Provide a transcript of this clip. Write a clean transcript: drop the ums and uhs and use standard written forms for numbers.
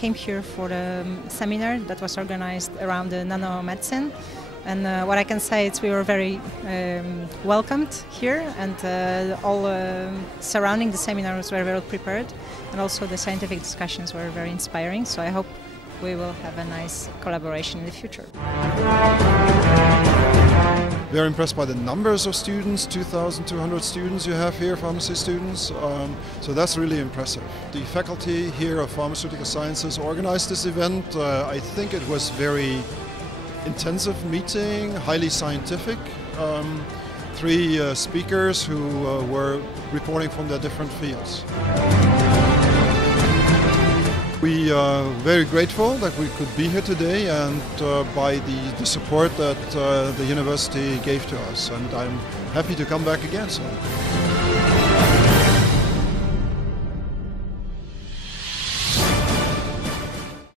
came here for the seminar that was organized around the nanomedicine. And what I can say is we were very welcomed here, and all surrounding the seminars were well prepared, and also the scientific discussions were very inspiring. So I hope we will have a nice collaboration in the future. We are impressed by the numbers of students, 2,200 students you have here, pharmacy students, so that's really impressive. The faculty here of Pharmaceutical Sciences organized this event. I think it was very intensive meeting, highly scientific. Three speakers who were reporting from their different fields. We are very grateful that we could be here today, and by the support that the university gave to us, and I'm happy to come back again soon.